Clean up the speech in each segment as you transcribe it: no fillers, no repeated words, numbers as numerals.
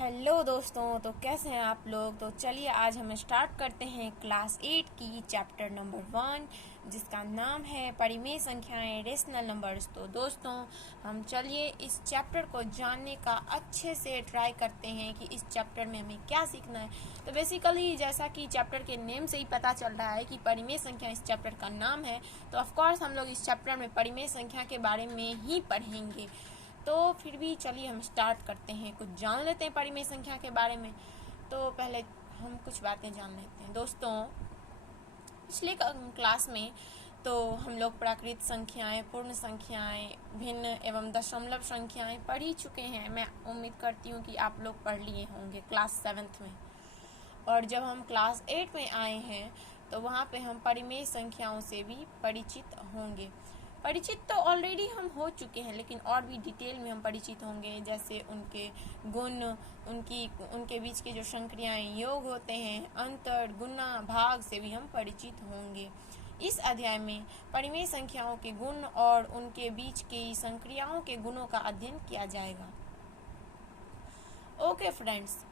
Hello दोस्तों, तो कैसे हैं आप लोग। तो चलिए आज हम स्टार्ट करते हैं क्लास 8 की चैप्टर नंबर 1, जिसका नाम है परिमेय संख्याएं, रेशनल नंबर्स। तो दोस्तों हम चलिए इस चैप्टर को जानने का अच्छे से ट्राई करते हैं कि इस चैप्टर में हमें क्या सीखना है। तो बेसिकली जैसा कि चैप्टर के नेम से ही पता चल रहा है कि परिमेय संख्या इस चैप्टर का नाम है, तो ऑफकोर्स हम लोग इस चैप्टर में परिमेय संख्या के बारे में ही पढ़ेंगे। तो फिर भी चलिए हम स्टार्ट करते हैं, कुछ जान लेते हैं परिमेय संख्या के बारे में। तो पहले हम कुछ बातें जान लेते हैं दोस्तों। पिछले क्लास में तो हम लोग प्राकृत संख्याएं, पूर्ण संख्याएं, भिन्न एवं दशमलव संख्याएं पढ़ ही चुके हैं। मैं उम्मीद करती हूँ कि आप लोग पढ़ लिए होंगे क्लास 7 में। और जब हम क्लास 8 में आए हैं तो वहाँ पे हम परिमेय संख्याओं से भी परिचित होंगे। परिचित तो ऑलरेडी हम हो चुके हैं, लेकिन और भी डिटेल में हम परिचित होंगे, जैसे उनके गुण, उनके बीच के जो संक्रियाएं, योग होते हैं, अंतर, गुना, भाग से भी हम परिचित होंगे। इस अध्याय में परिमेय संख्याओं के गुण और उनके बीच की संक्रियाओं के गुणों का अध्ययन किया जाएगा। ओके फ्रेंड्स,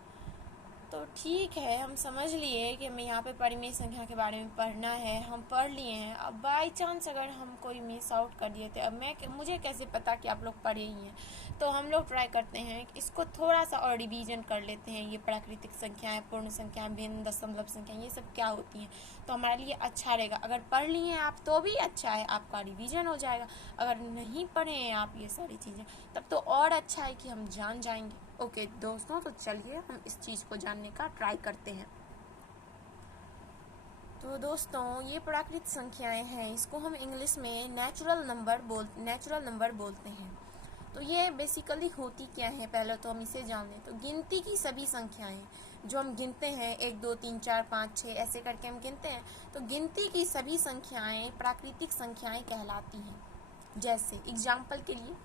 तो ठीक है, हम समझ लिए कि हमें यहाँ पे परिमेय संख्या के बारे में पढ़ना है। हम पढ़ लिए हैं। अब बाई चांस अगर हम कोई मिस आउट कर दिए थे, अब मुझे कैसे पता कि आप लोग पढ़े ही हैं। तो हम लोग ट्राई करते हैं कि इसको थोड़ा सा और रिवीजन कर लेते हैं। ये प्राकृतिक संख्याएं, पूर्ण संख्याएं, भिन्न, दशमलव संख्याएं, ये सब क्या होती हैं, तो हमारे लिए अच्छा रहेगा। अगर पढ़ लिए हैं आप तो भी अच्छा है, आपका रिवीजन हो जाएगा। अगर नहीं पढ़े हैं आप ये सारी चीज़ें, तब तो और अच्छा है कि हम जान जाएंगे। ओके दोस्तों, तो चलिए हम इस चीज़ को जानने का ट्राई करते हैं। तो दोस्तों ये प्राकृत संख्याएं हैं, इसको हम इंग्लिश में नेचुरल नंबर बोलते हैं। तो ये बेसिकली होती क्या है, पहले तो हम इसे जान लें। तो गिनती की सभी संख्याएं जो हम गिनते हैं, 1 2 3 4 5 6 ऐसे करके हम गिनते हैं, तो गिनती की सभी संख्याएं प्राकृतिक संख्याएं कहलाती हैं। जैसे एग्जाम्पल के लिए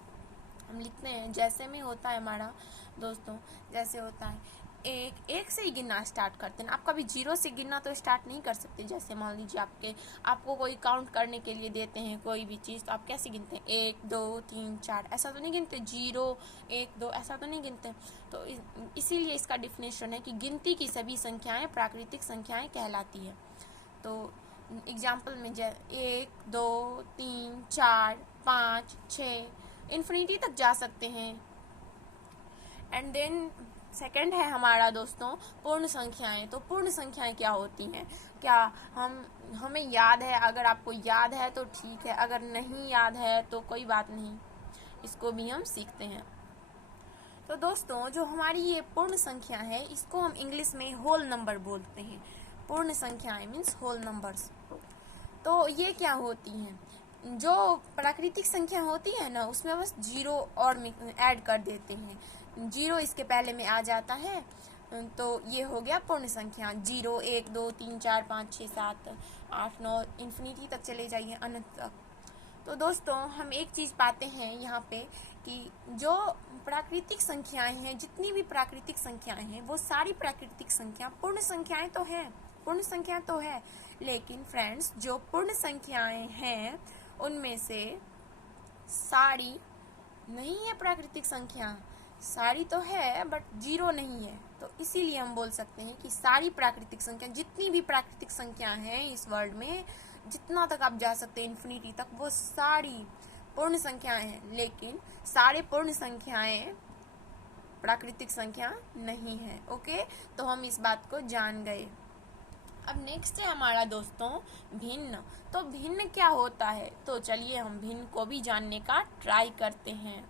हम लिखते हैं, जैसे में होता है हमारा दोस्तों, जैसे होता है एक से ही गिनना स्टार्ट करते हैं। आप कभी 0 से गिनना तो स्टार्ट नहीं कर सकते। जैसे मान लीजिए आपको कोई काउंट करने के लिए देते हैं कोई भी चीज़, तो आप कैसे गिनते हैं, 1 2 3 4 ऐसा तो नहीं गिनते, 0 1 2 ऐसा तो नहीं गिनते। तो इसीलिए इसका डिफिनेशन है कि गिनती की सभी संख्याएं प्राकृतिक संख्याएं कहलाती है। तो एग्जाम्पल में 1 2 3 4 5 6 इन्फिनिटी तक जा सकते हैं। एंड देन सेकंड है हमारा दोस्तों पूर्ण संख्याएं। तो पूर्ण संख्याएं क्या होती हैं, क्या हमें याद है? अगर आपको याद है तो ठीक है, अगर नहीं याद है तो कोई बात नहीं, इसको भी हम सीखते हैं। तो दोस्तों जो हमारी ये पूर्ण संख्या है, इसको हम इंग्लिश में होल नंबर बोलते हैं। पूर्ण संख्याएं मीन्स होल नंबर्स। तो ये क्या होती हैं, जो प्राकृतिक संख्या होती है ना, उसमें बस 0 और ऐड कर देते हैं। 0 इसके पहले में आ जाता है, तो ये हो गया पूर्ण संख्या। 0 1 2 3 4 5 6 7 8 9 इन्फिनिटी तक चले जाइए, अनंत तक। तो दोस्तों हम एक चीज़ पाते हैं यहाँ पे कि जो प्राकृतिक संख्याएं हैं, जितनी भी प्राकृतिक संख्याएं हैं, वो सारी प्राकृतिक संख्या पूर्ण संख्याएं तो हैं, पूर्ण संख्या तो है। लेकिन फ्रेंड्स जो पूर्ण संख्याएं हैं उनमें से सारी नहीं है प्राकृतिक संख्या। सारी तो है बट 0 नहीं है। तो इसीलिए हम बोल सकते हैं कि सारी प्राकृतिक संख्या, जितनी भी प्राकृतिक संख्या हैं इस वर्ल्ड में, जितना तक आप जा सकते हैं इन्फिनिटी तक, वो सारी पूर्ण संख्याएं हैं। लेकिन सारे पूर्ण संख्याएं प्राकृतिक संख्या नहीं है। ओके, तो हम इस बात को जान गए। अब नेक्स्ट है हमारा दोस्तों भिन्न। तो भिन्न क्या होता है, तो चलिए हम भिन्न को भी जानने का ट्राई करते हैं।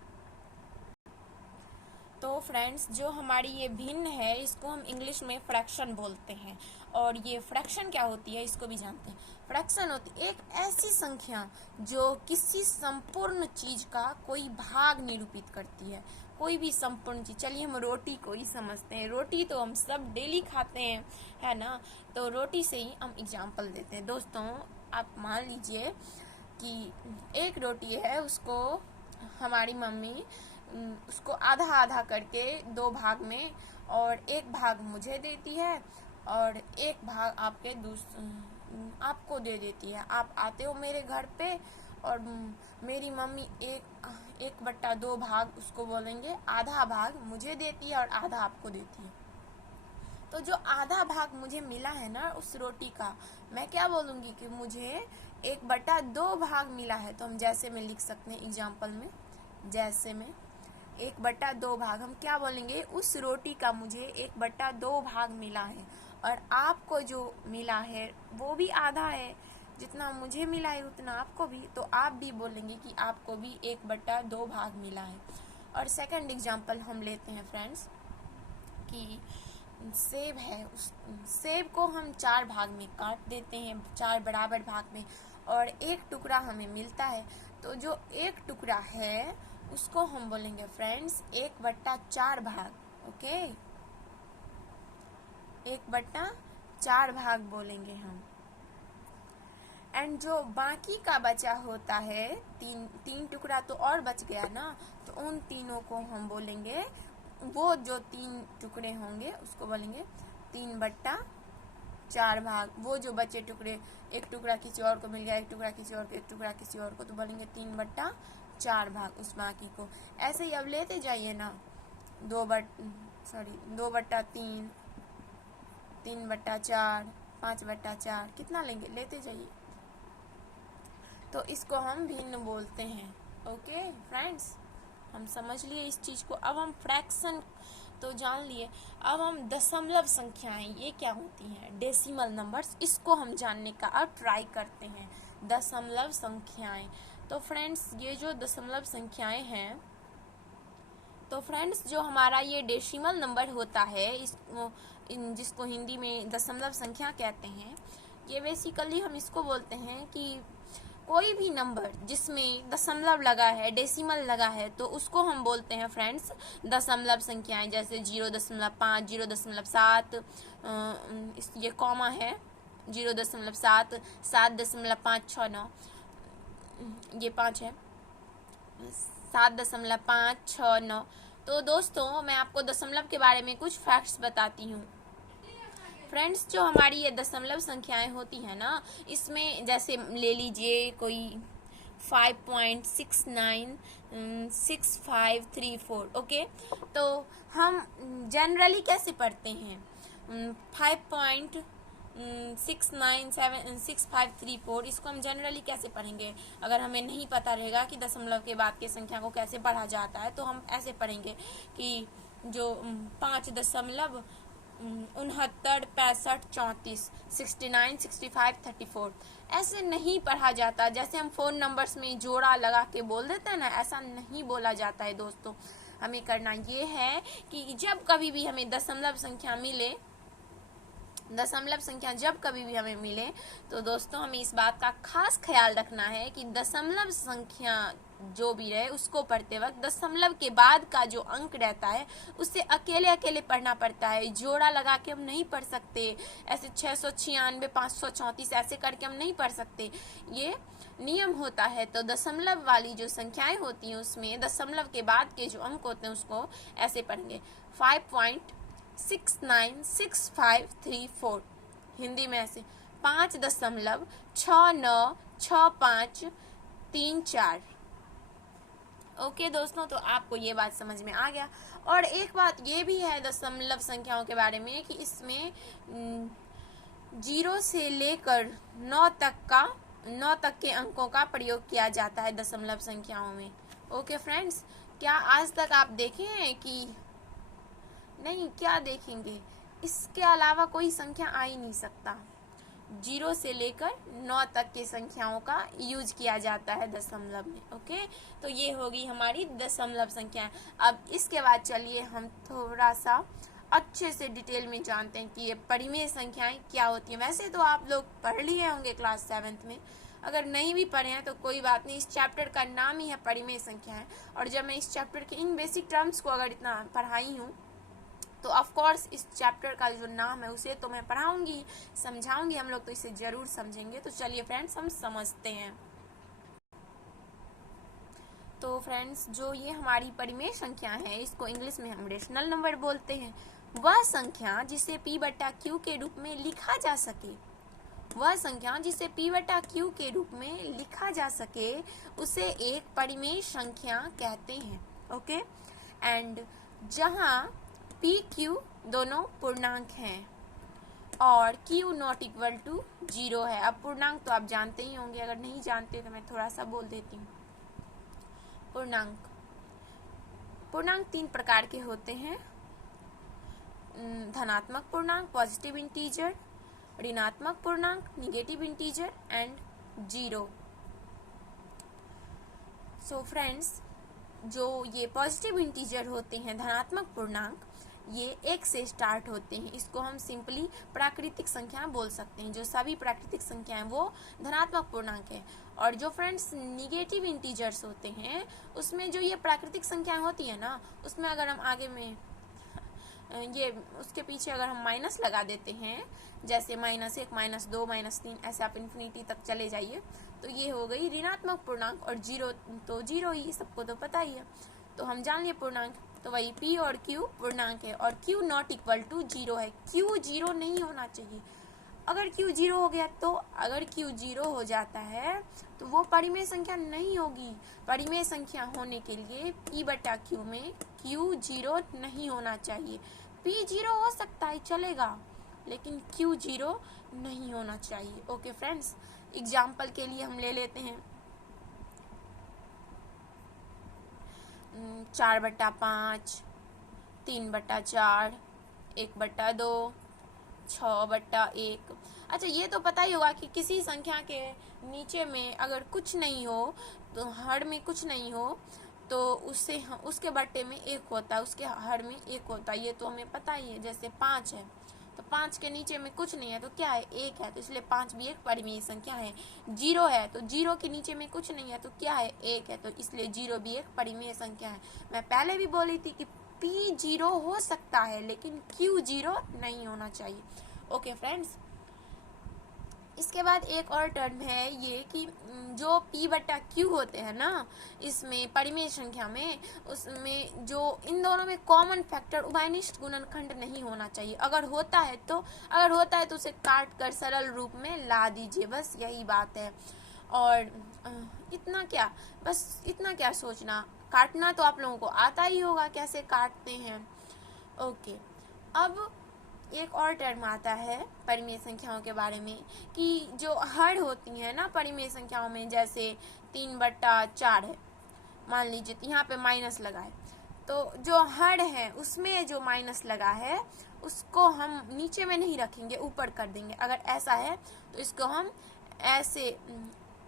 तो फ्रेंड्स जो हमारी ये भिन्न है, इसको हम इंग्लिश में फ्रैक्शन बोलते हैं। और ये फ्रैक्शन क्या होती है इसको भी जानते हैं। फ्रैक्शन होती है एक ऐसी संख्या जो किसी संपूर्ण चीज का कोई भाग निरूपित करती है, कोई भी संपूर्ण चीज। चलिए हम रोटी को ही समझते हैं, रोटी तो हम सब डेली खाते हैं, है ना। तो रोटी से ही हम एग्जाम्पल देते हैं। दोस्तों आप मान लीजिए कि एक रोटी है, उसको हमारी मम्मी उसको आधा आधा करके 2 भाग में, और एक भाग मुझे देती है और एक भाग आपको दे देती है। आप आते हो मेरे घर पे और मेरी मम्मी एक बट्टा 2 भाग उसको बोलेंगे आधा भाग मुझे देती है और आधा आपको देती है। तो जो आधा भाग मुझे मिला है ना उस रोटी का, मैं क्या बोलूँगी कि मुझे 1/2 भाग मिला है। तो हम जैसे में लिख सकते हैं एग्जाम्पल में, जैसे में 1/2 भाग, हम क्या बोलेंगे, उस रोटी का मुझे 1/2 भाग मिला है और आपको जो मिला है वो भी आधा है, जितना मुझे मिला है उतना आपको भी। तो आप भी बोलेंगे कि आपको भी 1/2 भाग मिला है। और सेकंड एग्जाम्पल हम लेते हैं फ्रेंड्स कि सेब है, उस सेब को हम 4 भाग में काट देते हैं, 4 बराबर भाग में, और 1 टुकड़ा हमें मिलता है। तो जो 1 टुकड़ा है उसको हम बोलेंगे फ्रेंड्स 1/4 भाग। ओके, 1/4 भाग बोलेंगे हम। एंड जो बाकी का बचा होता है, तीन टुकड़ा तो और बच गया ना, तो उन तीनों को हम बोलेंगे, वो जो 3 टुकड़े होंगे उसको बोलेंगे 3/4 भाग। वो जो बचे टुकड़े, 1 टुकड़ा किसी और को मिल गया, 1 टुकड़ा किसी और को, 1 टुकड़ा किसी और को, तो बोलेंगे 3/4 भाग उस बाकी को। ऐसे ही अब लेते जाइए ना, 2/3, 3/4, 5/4, कितना लेंगे, लेते जाइए। तो इसको हम भिन्न बोलते हैं। ओके फ्रेंड्स, हम समझ लिए इस चीज़ को। अब हम फ्रैक्शन तो जान लिए, अब हम दशमलव संख्याएं ये क्या होती हैं, डेसिमल नंबर्स, इसको हम जानने का अब ट्राई करते हैं। दशमलव संख्याएं, तो फ्रेंड्स ये जो दशमलव संख्याएं हैं, तो फ्रेंड्स जो हमारा ये डेसिमल नंबर होता है, जिसको हिंदी में दशमलव संख्या कहते हैं, ये बेसिकली हम इसको बोलते हैं कि कोई भी नंबर जिसमें दशमलव लगा है, डेसिमल लगा है, तो उसको हम बोलते हैं फ्रेंड्स दशमलव संख्याएं। जैसे 0.5, 0.7, ये कॉमा है, 0.7, 7.569, ये 5 है, 7.569। तो दोस्तों मैं आपको दशमलव के बारे में कुछ फैक्ट्स बताती हूँ। फ्रेंड्स जो हमारी ये दशमलव संख्याएं होती हैं ना, इसमें जैसे ले लीजिए कोई 5.696534। ओके, तो हम जनरली कैसे पढ़ते हैं, 5.697653 इसको हम जनरली कैसे पढ़ेंगे। अगर हमें नहीं पता रहेगा कि दशमलव के बाद की संख्या को कैसे पढ़ा जाता है, तो हम ऐसे पढ़ेंगे कि जो 5.69 65 34 69 65 34 ऐसे नहीं पढ़ा जाता। जैसे हम फ़ोन नंबर्स में जोड़ा लगा के बोल देते हैं ना, ऐसा नहीं बोला जाता है दोस्तों। हमें करना ये है कि जब कभी भी हमें दशमलव संख्या मिले, दशमलव संख्या जब कभी भी हमें मिले, तो दोस्तों हमें इस बात का खास ख्याल रखना है कि दशमलव संख्या जो भी रहे उसको पढ़ते वक्त दशमलव के बाद का जो अंक रहता है उससे अकेले अकेले पढ़ना पड़ता है। जोड़ा लगा के हम नहीं पढ़ सकते, ऐसे 696 534 ऐसे करके हम नहीं पढ़ सकते, ये नियम होता है। तो दशमलव वाली जो संख्याएं होती हैं उसमें दशमलव के बाद के जो अंक होते हैं उसको ऐसे पढ़ेंगे 5.696534, हिंदी में ऐसे 5.696534। ओके दोस्तों, तो आपको ये बात समझ में आ गया। और एक बात ये भी है दशमलव संख्याओं के बारे में कि इसमें 0 से लेकर 9 तक के अंकों का प्रयोग किया जाता है दशमलव संख्याओं में। ओके फ्रेंड्स, क्या आज तक आप देखे हैं कि नहीं, क्या देखेंगे, इसके अलावा कोई संख्या आ ही नहीं सकता। 0 से लेकर 9 तक की संख्याओं का यूज किया जाता है दशमलव में। ओके, तो ये होगी हमारी दशमलव संख्या। अब इसके बाद चलिए हम थोड़ा सा अच्छे से डिटेल में जानते हैं कि ये परिमेय संख्याएं क्या होती हैं। वैसे तो आप लोग पढ़ लिए होंगे क्लास 7th में, अगर नहीं भी पढ़े हैं तो कोई बात नहीं, इस चैप्टर का नाम ही है परिमेय संख्याएं। और जब मैं इस चैप्टर के इन बेसिक टर्म्स को अगर इतना पढ़ाई हूँ तो ऑफ कोर्स इस चैप्टर का जो नाम है उसे तो मैं पढ़ाऊंगी, समझाऊंगी, हम लोग तो इसे जरूर समझेंगे। तो चलिए फ्रेंड्स हम समझते हैं। तो फ्रेंड्स जो ये हमारी परिमेय संख्या है इसको इंग्लिश में हम रेशनल नंबर बोलते हैं। वह संख्या जिसे P/Q के रूप में लिखा जा सके वह संख्या जिसे p बटा q के रूप में लिखा जा सके उसे एक परिमेय संख्या कहते हैं। ओके, एंड जहां p q दोनों पूर्णांक हैं और q नॉट इक्वल टू 0 है। अब पूर्णांक तो आप जानते ही होंगे, अगर नहीं जानते तो मैं थोड़ा सा बोल देती हूँ। पूर्णांक 3 प्रकार के होते हैं, धनात्मक पूर्णांक पॉजिटिव इंटीजर, ऋणात्मक पूर्णांक negative integer and 0। So friends, जो ये पॉजिटिव इंटीजर होते हैं धनात्मक पूर्णांक, ये 1 से स्टार्ट होते हैं। इसको हम सिंपली प्राकृतिक संख्या बोल सकते हैं। जो सभी प्राकृतिक संख्याएं वो धनात्मक पूर्णांक है। और जो फ्रेंड्स निगेटिव इंटीजर्स होते हैं उसमें जो ये प्राकृतिक संख्याएं होती है ना, उसमें अगर हम आगे में ये उसके पीछे अगर हम माइनस लगा देते हैं, जैसे -1 -2 -3 ऐसे आप इन्फिनिटी तक चले जाइए, तो ये हो गई ऋणात्मक पूर्णांक। और 0 तो 0 ही, सबको तो पता ही है। तो हम जान लिए पूर्णांक, तो वही p और q पूर्णांक है और q नॉट इक्वल टू 0 है। q 0 नहीं होना चाहिए। अगर q 0 हो गया तो अगर q 0 हो जाता है तो वो परिमेय संख्या नहीं होगी। परिमेय संख्या होने के लिए p बटा q में q 0 नहीं होना चाहिए। p 0 हो सकता है, चलेगा, लेकिन q 0 नहीं होना चाहिए। ओके फ्रेंड्स, एग्जाम्पल के लिए हम ले लेते हैं 4/5, 3/4, 1/2, 6/1। अच्छा, ये तो पता ही होगा कि किसी संख्या के नीचे में अगर कुछ नहीं हो, तो हर में कुछ नहीं हो, तो उसके बट्टे में 1 होता है, उसके हर में 1 होता है। ये तो हमें पता ही है। जैसे 5 है तो 5 के नीचे में कुछ नहीं है तो क्या है, 1 है, तो इसलिए 5 भी एक परिमेय संख्या है। 0 है तो 0 के नीचे में कुछ नहीं है तो क्या है, 1 है, तो इसलिए 0 भी एक परिमेय संख्या है। मैं पहले भी बोली थी कि p 0 हो सकता है लेकिन q 0 नहीं होना चाहिए। ओके फ्रेंड्स, इसके बाद एक और टर्म है ये कि जो p बटा q होते हैं ना, इसमें परिमेय संख्या में, उसमें जो इन दोनों में कॉमन फैक्टर उभयनिष्ठ गुणनखंड नहीं होना चाहिए। अगर होता है तो उसे काट कर सरल रूप में ला दीजिए, बस यही बात है। और इतना क्या सोचना, काटना तो आप लोगों को आता ही होगा कैसे काटते हैं। ओके, अब एक और टर्म आता है परिमेय संख्याओं के बारे में कि जो हर होती है ना परिमेय संख्याओं में, जैसे 3/4 है, मान लीजिए यहाँ पे माइनस लगा है, तो जो हर है उसमें जो माइनस लगा है उसको हम नीचे में नहीं रखेंगे, ऊपर कर देंगे। अगर ऐसा है तो इसको हम ऐसे,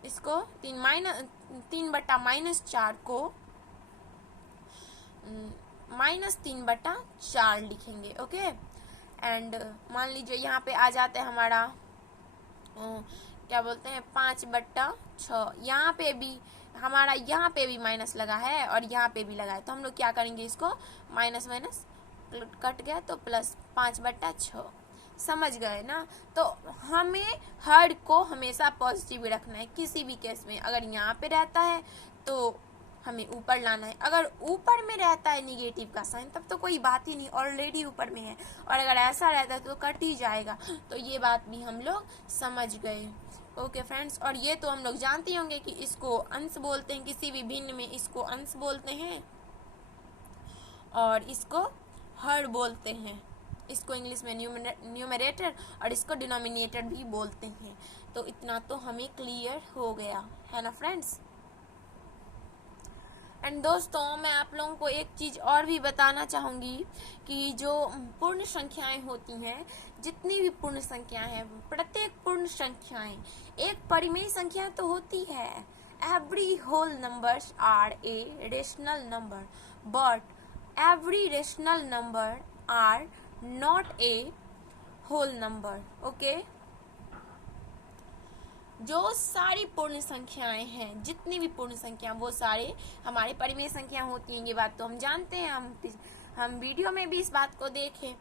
इसको 3/-4 को -3/4 लिखेंगे। ओके, एंड मान लीजिए यहाँ पे आ जाता है हमारा क्या बोलते हैं 5/6। यहाँ पे भी हमारा यहाँ पे भी माइनस लगा है और यहाँ पे भी लगा है, तो हम लोग क्या करेंगे, इसको माइनस कट गया तो प्लस 5/6। समझ गए ना। तो हमें हर को हमेशा पॉजिटिव रखना है किसी भी केस में। अगर यहाँ पे रहता है तो हमें ऊपर लाना है, अगर ऊपर में रहता है निगेटिव का साइन तब तो कोई बात ही नहीं, ऑलरेडी ऊपर में है, और अगर ऐसा रहता है तो कट ही जाएगा। तो ये बात भी हम लोग समझ गए। ओके फ्रेंड्स, और ये तो हम लोग जानते होंगे कि इसको अंश बोलते हैं, किसी भी भिन्न में इसको अंश बोलते हैं और इसको हर बोलते हैं। इसको इंग्लिश में न्यूमरेटर और इसको डिनोमिनेटर भी बोलते हैं। तो इतना तो हमें क्लियर हो गया है ना फ्रेंड्स। एंड दोस्तों, मैं आप लोगों को एक चीज़ और भी बताना चाहूँगी कि जो पूर्ण संख्याएं होती हैं, जितनी भी पूर्ण संख्याएं हैं, प्रत्येक पूर्ण संख्याएं एक परिमेय संख्या तो होती है। Every whole numbers are a rational number but every rational number are not a whole number. Okay, जो सारी पूर्ण संख्याएं हैं, जितनी भी पूर्ण संख्या, वो सारे हमारे परिमेय संख्या होती हैं। ये बात तो हम जानते हैं, हम वीडियो में भी इस बात को देखें।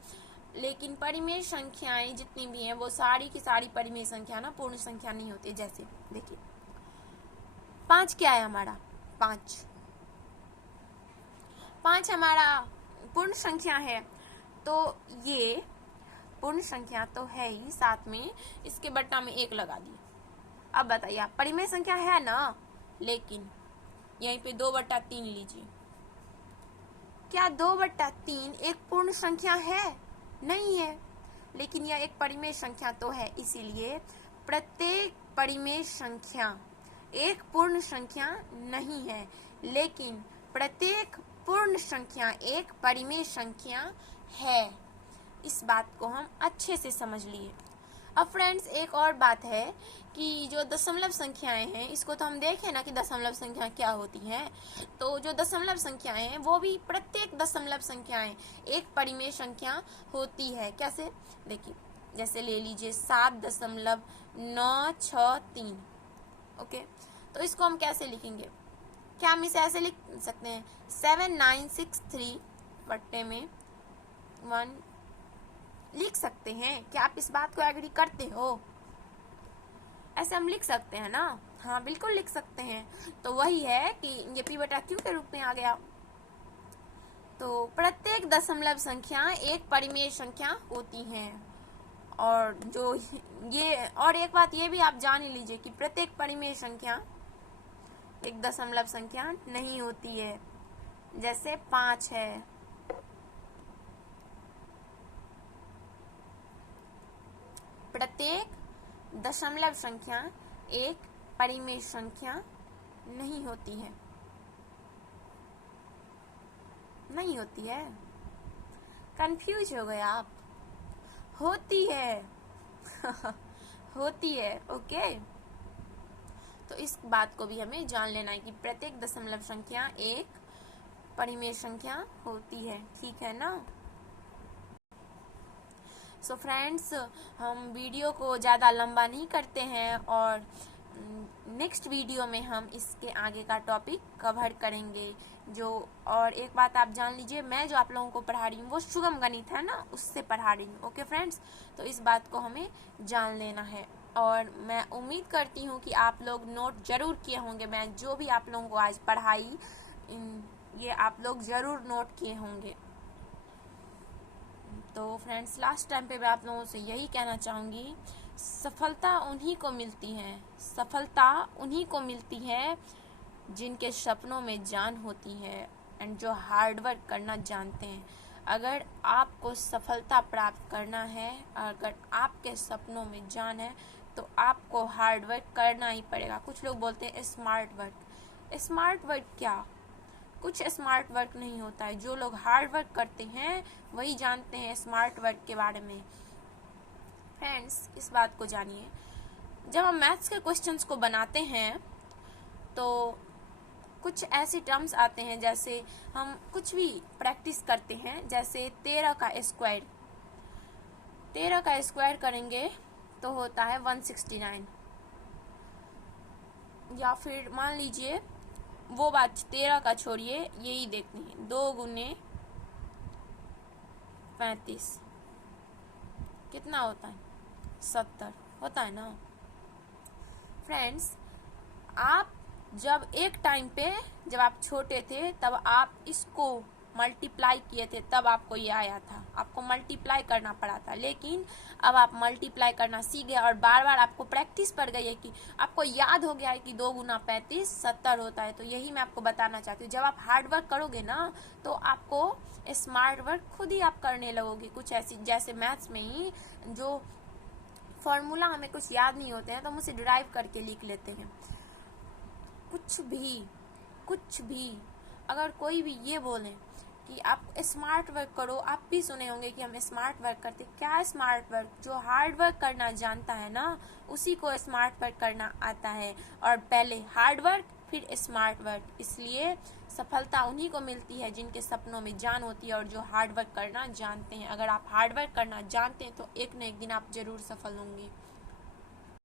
लेकिन परिमेय संख्याएं जितनी भी हैं वो सारी की सारी परिमेय संख्या ना पूर्ण संख्या नहीं होती। जैसे देखिए 5 क्या है हमारा, 5 हमारा पूर्ण संख्या है, तो ये पूर्ण संख्या तो है ही, साथ में इसके बट्टा में 1 लगा दिया। अब बताइए आप, परिमेय संख्या है ना, लेकिन यहीं पे 2/3 लीजिए। क्या 2/3 एक पूर्ण संख्या है? नहीं है, लेकिन यह एक परिमेय संख्या तो है, इसीलिए प्रत्येक परिमेय संख्या एक पूर्ण संख्या नहीं है, लेकिन प्रत्येक पूर्ण संख्या एक परिमेय संख्या है। इस बात को हम अच्छे से समझ लिए। अब फ्रेंड्स एक और बात है कि जो दशमलव संख्याएं हैं, इसको तो हम देखें ना कि दशमलव संख्या क्या होती हैं। तो जो दशमलव संख्याएं हैं वो भी प्रत्येक दशमलव संख्याएं एक परिमेय संख्या होती है। कैसे? देखिए, जैसे ले लीजिए 7.963। ओके, तो इसको हम कैसे लिखेंगे? क्या हम इसे ऐसे लिख सकते हैं? 7963 बट्टे में 1 लिख सकते हैं। क्या आप इस बात को एग्री करते हो? ऐसे हम लिख सकते हैं ना? हाँ, बिल्कुल लिख सकते हैं। तो वही है कि ये p/q के रूप में आ गया। तो प्रत्येक दशमलव संख्या एक परिमेय संख्या होती है। और जो ये, और एक बात ये भी आप जान ही लीजिए कि प्रत्येक परिमेय संख्या एक दशमलव संख्या नहीं होती है। जैसे 5 है, प्रत्येक दशमलव संख्या एक परिमेय संख्या नहीं होती है। नहीं होती है? कंफ्यूज हो गए आप? होती है। होती है। ओके, तो इस बात को भी हमें जान लेना है कि प्रत्येक दशमलव संख्या एक परिमेय संख्या होती है। ठीक है ना? सो फ्रेंड्स, हम वीडियो को ज़्यादा लंबा नहीं करते हैं और नेक्स्ट वीडियो में हम इसके आगे का टॉपिक कवर करेंगे। और एक बात आप जान लीजिए, मैं जो आप लोगों को पढ़ा रही हूँ वो सुगम गणित है ना, उससे पढ़ा रही हूँ। ओके फ्रेंड्स, तो इस बात को हमें जान लेना है। और मैं उम्मीद करती हूँ कि आप लोग नोट जरूर किए होंगे। मैं जो भी आप लोगों को आज पढ़ाई, ये आप लोग जरूर नोट किए होंगे। तो फ्रेंड्स, लास्ट टाइम पे मैं आप लोगों से यही कहना चाहूँगी, सफलता उन्हीं को मिलती है, सफलता उन्हीं को मिलती है जिनके सपनों में जान होती है एंड जो हार्ड वर्क करना जानते हैं। अगर आपको सफलता प्राप्त करना है, अगर आपके सपनों में जान है, तो आपको हार्ड वर्क करना ही पड़ेगा। कुछ लोग बोलते हैं स्मार्ट वर्क। स्मार्ट वर्क क्या? कुछ स्मार्ट वर्क नहीं होता है। जो लोग हार्ड वर्क करते हैं वही जानते हैं स्मार्ट वर्क के बारे में। फ्रेंड्स, इस बात को जानिए, जब हम मैथ्स के क्वेश्चंस को बनाते हैं तो कुछ ऐसी टर्म्स आते हैं, जैसे हम कुछ भी प्रैक्टिस करते हैं, जैसे 13 का स्क्वायर करेंगे तो होता है 169। या फिर मान लीजिए, वो बात 13 का छोड़िए, यही देखनी है, 2 गुने 35 कितना होता है? 70 होता है ना। फ्रेंड्स, आप जब एक टाइम पे, जब आप छोटे थे, तब आप इसको मल्टीप्लाई किए थे, तब आपको ये आया था। आपको मल्टीप्लाई करना पड़ा था, लेकिन अब आप मल्टीप्लाई करना सीख गए और बार बार आपको प्रैक्टिस पड़ गई है कि आपको याद हो गया है कि 2 गुना 35 70 होता है। तो यही मैं आपको बताना चाहती हूँ, जब आप हार्ड वर्क करोगे ना, तो आपको स्मार्ट वर्क खुद ही आप करने लगोगे। कुछ ऐसी, जैसे मैथ्स में ही जो फॉर्मूला हमें कुछ याद नहीं होते हैं तो हम उसे डिराइव करके लिख लेते हैं। कुछ भी अगर कोई भी ये बोले कि आप स्मार्ट वर्क करो, आप भी सुने होंगे कि हम स्मार्ट वर्क करते। क्या स्मार्ट वर्क? जो हार्ड वर्क करना जानता है ना, उसी को स्मार्ट वर्क करना आता है। और पहले हार्ड वर्क, फिर स्मार्ट वर्क। इसलिए सफलता उन्हीं को मिलती है जिनके सपनों में जान होती है और जो हार्ड वर्क करना जानते हैं। अगर आप हार्ड वर्क करना जानते हैं तो एक न एक दिन आप जरूर सफल होंगे।